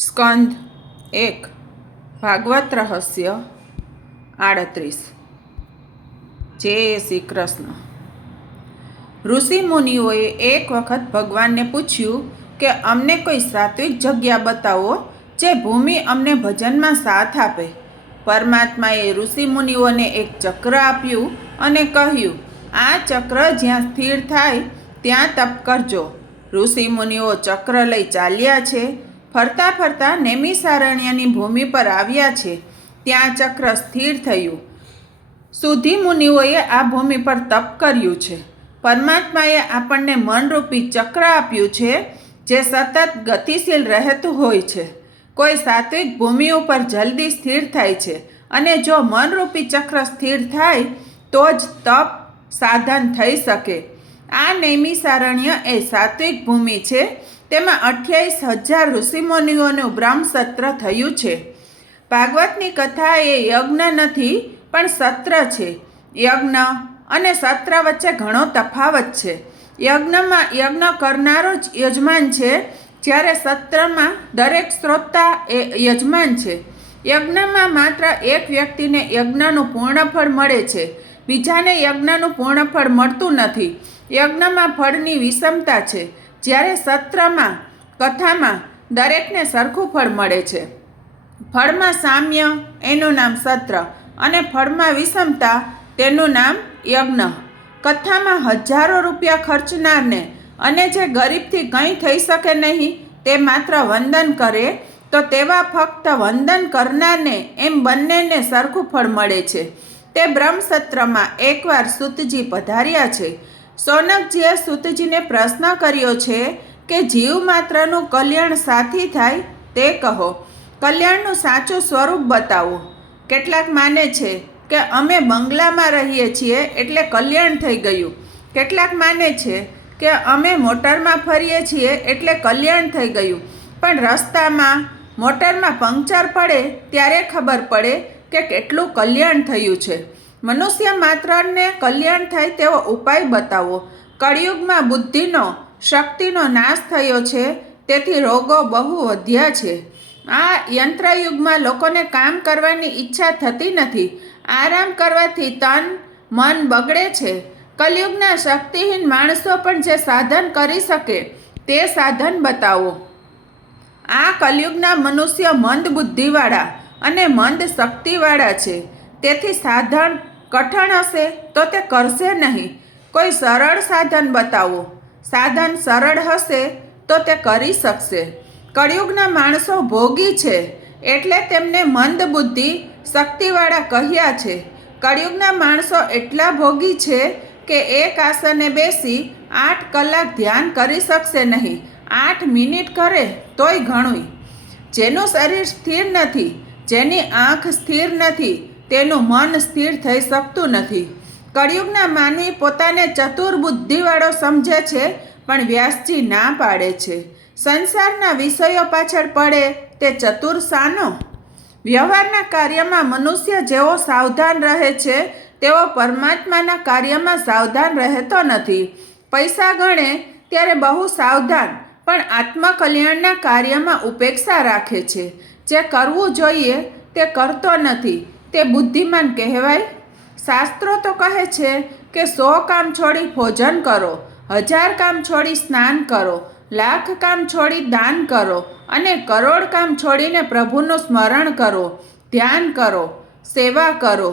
સ્કંદ એક, ભાગવત રહસ્ય આડત્રીસ. જય શ્રી કૃષ્ણ. ઋષિ મુનિઓએ એક વખત ભગવાનને પૂછ્યું કે અમને કોઈ સાત્વિક જગ્યા બતાવો જે ભૂમિ અમને ભજનમાં સાથ આપે. પરમાત્માએ ઋષિ મુનિઓને એક ચક્ર આપ્યું અને કહ્યું, આ ચક્ર જ્યાં સ્થિર થાય, ત્યાં તપ કરજો. ઋષિ મુનિઓ ચક્ર લઈ ચાલ્યા છે. ફરતા ફરતા નેમિસારણ્યની ભૂમિ પર આવ્યા છે. ત્યાં ચક્ર સ્થિર થયું. સુધી મુનિઓએ આ ભૂમિ પર તપ કર્યું છે. પરમાત્માએ આપણને મનરૂપી ચક્ર આપ્યું છે, જે સતત ગતિશીલ રહેતું હોય છે. કોઈ સાત્વિક ભૂમિ ઉપર જલ્દી સ્થિર થાય છે અને જો મનરૂપી ચક્ર સ્થિર થાય, તો જ તપ સાધન થઈ શકે. આ નૈમિસારણ્ય એ સાત્વિક ભૂમિ છે. તેમાં અઠ્યાવીસ હજાર ઋષિમુનિઓનું બ્રહ્મસત્ર થયું છે. ભાગવતની કથા એ યજ્ઞ નથી, પણ સત્ર છે. યજ્ઞ અને સત્ર વચ્ચે ઘણો તફાવત છે. યજ્ઞમાં યજ્ઞ કરનારો જ યજમાન છે, જ્યારે સત્રમાં દરેક શ્રોતા એ યજમાન છે. યજ્ઞમાં માત્ર એક વ્યક્તિને યજ્ઞનું પૂર્ણફળ મળે છે. બીજાને યજ્ઞનું પૂર્ણ ફળ મળતું નથી. યજ્ઞમાં ફળની વિષમતા છે. જ્યારે સત્રમાં કથામાં દરેકને સરખું ફળ મળે છે. ફળમાં સામ્ય, એનું નામ સત્ર અને ફળમાં વિષમતા, તેનું નામ યજ્ઞ. કથામાં હજારો રૂપિયા ખર્ચનારને અને જે ગરીબથી કંઈ થઈ શકે નહીં, તે માત્ર વંદન કરે, તો તેવા ફક્ત વંદન કરનારને એમ બંનેને સરખું ફળ મળે છે. તે બ્રહ્મસત્રમાં એકવાર સૂતજી પધાર્યા છે. સોનકજીએ સૂતજીને પ્રશ્ન કર્યો છે કે જીવ માત્રનું કલ્યાણ સાથી થાય તે કહો. કલ્યાણનું સાચું સ્વરૂપ બતાવો. કેટલાક માને છે કે અમે બંગલામાં રહીએ છીએ એટલે કલ્યાણ થઈ ગયું. કેટલાક માને છે કે અમે મોટરમાં ફરીએ છીએ એટલે કલ્યાણ થઈ ગયું. પણ રસ્તામાં મોટરમાં પંક્ચર પડે ત્યારે ખબર પડે કે કેટલું કલ્યાણ થયું છે? મનુષ્ય માત્રને કલ્યાણ થાય તેવો ઉપાય બતાવો. કળિયુગમાં બુદ્ધિનો, શક્તિનો નાશ થયો છે, તેથી રોગો બહુ વધ્યા છે. આ યંત્રયુગમાં લોકોને કામ કરવાની ઈચ્છા થતી નથી. આરામ કરવાથી તન, મન બગડે છે. કલયુગના શક્તિહીન માણસો પણ જે સાધન કરી શકે, તે સાધન બતાવો. આ કલયુગના મનુષ્ય મંદ બુદ્ધિવાળા અને મંદ શક્તિવાળા છે. તેથી સાધન કઠણ હશે તો તે કરશે નહીં. કોઈ સરળ સાધન બતાવો. સાધન સરળ હશે તો તે કરી શકશે. કળિયુગના માણસો ભોગી છે એટલે તેમને મંદ બુદ્ધિ શક્તિવાળા કહ્યા છે. કળિયુગના માણસો એટલા ભોગી છે કે એક આસને બેસી આઠ કલાક ધ્યાન કરી શકશે નહીં. આઠ મિનિટ કરે તોય ઘણું જેનું શરીર સ્થિર નથી જેની આંખ સ્થિર નથી, તેનું મન સ્થિર થઈ શકતું નથી. કળિયુગના માનવી પોતાને ચતુર બુદ્ધિવાળો સમજે છે, પણ વ્યાસજી ના પાડે છે. સંસારના વિષયો પાછળ પડે તે ચતુર સાનો વ્યવહારના કાર્યમાં મનુષ્ય જેવો સાવધાન રહે છે, તેવો પરમાત્માના કાર્યમાં સાવધાન રહેતો નથી. પૈસા ગણે ત્યારે બહુ સાવધાન, પણ આત્મકલ્યાણના કાર્યમાં ઉપેક્ષા રાખે છે. જે કરવું જોઈએ તે કરતો નથી. તે બુદ્ધિમાન કહેવાય. શાસ્ત્રો તો કહે છે કે સો કામ છોડી ભોજન કરો, હજાર કામ છોડી સ્નાન કરો, લાખ કામ છોડી દાન કરો અને કરોડ કામ છોડીને પ્રભુનું સ્મરણ કરો, ધ્યાન કરો, સેવા કરો.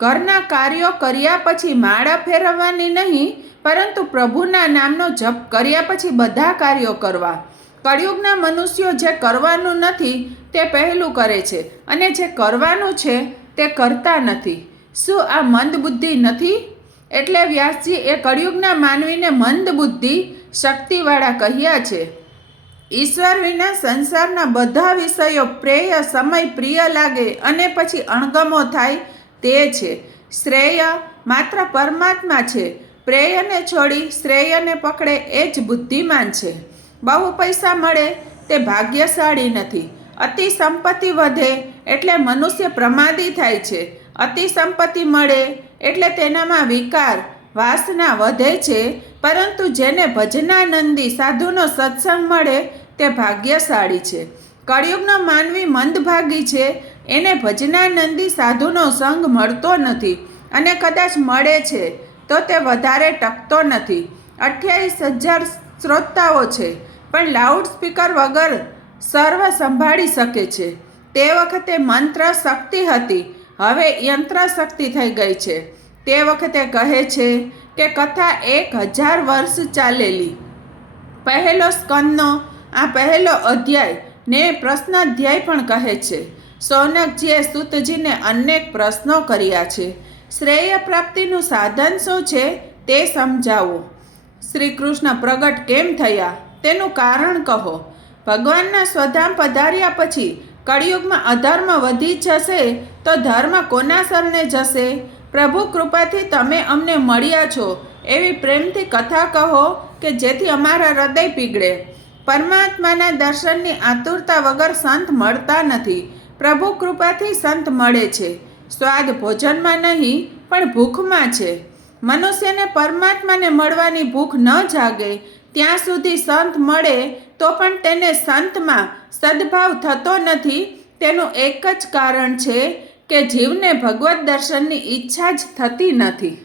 ઘરના કાર્યો કર્યા પછી માળા ફેરવવાની નહીં, પરંતુ પ્રભુના નામનો જપ કર્યા પછી બધા કાર્યો કરવા. કળિયુગના મનુષ્યો જે કરવાનું નથી, તે પહેલું કરે છે. અને જે કરવાનું છે, તે કરતા નથી. શું આ મંદ બુદ્ધિ નથી? એટલે વ્યાસજી એ કળિયુગના માનવીને મંદ બુદ્ધિ શક્તિવાળા કહ્યા છે. ઈશ્વર વિના સંસારના બધા વિષયો પ્રેય, સમય, પ્રિય લાગે અને પછી અણગમો થાય તે છે. શ્રેય માત્ર પરમાત્મા છે. પ્રેયને છોડી શ્રેયને પકડે એ જ બુદ્ધિમાન છે. બહુ પૈસા મળે તે ભાગ્યશાળી નથી. અતિ સંપત્તિ વધે એટલે મનુષ્ય પ્રમાદી થાય છે. અતિ સંપત્તિ મળે એટલે તેનામાં વિકાર, વાસના વધે છે, પરંતુ જેને ભજનાનંદી સાધુનો સત્સંગ મળે તે ભાગ્યશાળી છે. કળિયુગનો માનવી મંદભાગી છે, એને ભજનાનંદી સાધુનો સંગ મળતો નથી અને કદાચ મળે છે, તો તે વધારે ટકતો નથી. અઠ્યાવીસ હજાર શ્રોતાઓ છે પણ લાઉડ સ્પીકર વગર સર્વ સંભાળી શકે છે. તે વખતે મંત્ર શક્તિ હતી. હવે યંત્ર શક્તિ થઈ ગઈ છે. તે વખતે કહે છે કે કથા એક હજાર વર્ષ ચાલેલી. પહેલો સ્કંદનો, આ પહેલો અધ્યાય ને પ્રશ્નાધ્યાય પણ કહે છે. સૌનકજીએ સુતજીને અનેક પ્રશ્નો કર્યા છે. શ્રેય પ્રાપ્તિનું સાધન શું છે તે સમજાવો. શ્રી કૃષ્ણ પ્રગટ કેમ થયા? તેનું કારણ કહો. ભગવાનના સ્વધામ પધાર્યા પછી કળિયુગમાં અધર્મ વધી જશે તો ધર્મ કોના શરણે જશે? પ્રભુ કૃપાથી તમે અમને મળ્યા છો એવી પ્રેમથી કથા કહો કે જેથી અમારા હૃદય પીગળે. પરમાત્માના દર્શનની આતુરતા વગર સંત મળતા નથી. પ્રભુ કૃપાથી સંત મળે છે. સ્વાદ ભોજનમાં નહીં, પણ ભૂખમાં છે. મનુષ્યને પરમાત્માને મળવાની ભૂખ ન જાગે ત્યાં સુધી સંત મળે તો પણ તેને સંતમાં સદભાવ થતો નથી. તેનું એક જ કારણ છે કે જીવને ભગવત દર્શનની ઈચ્છા જ થતી નથી.